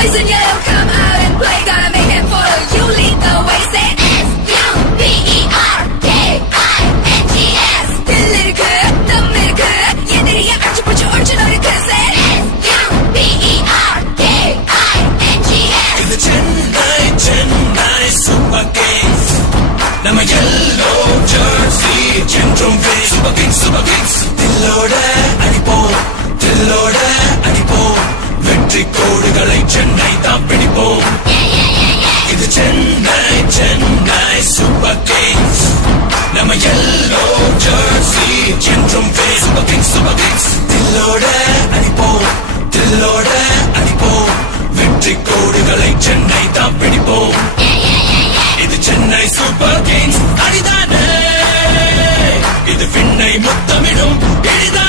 boys in yellow come out and play. Gotta make them follow you, lead the way. Say S-U-B-E-R-K-I-N-G-S. 들리르크 덤미르크 얘들이야 아주부주 얼추너리크. Say S-U-B-E-R-K-I-N-G-S. இது Chennai super Kings. நம்ம yellow jersey என்றும் super Kings super Kings. தில்லோட அடிப்போம் தில்லோட அடிப்போம். வெற்றி கோடுகளை சென்னை தான் பிடிப்போம். இது சென்னை சூப்பர் கிங்ஸ். நம்ம yellow jersey என்றும் சூப்பர் கிங்ஸ்.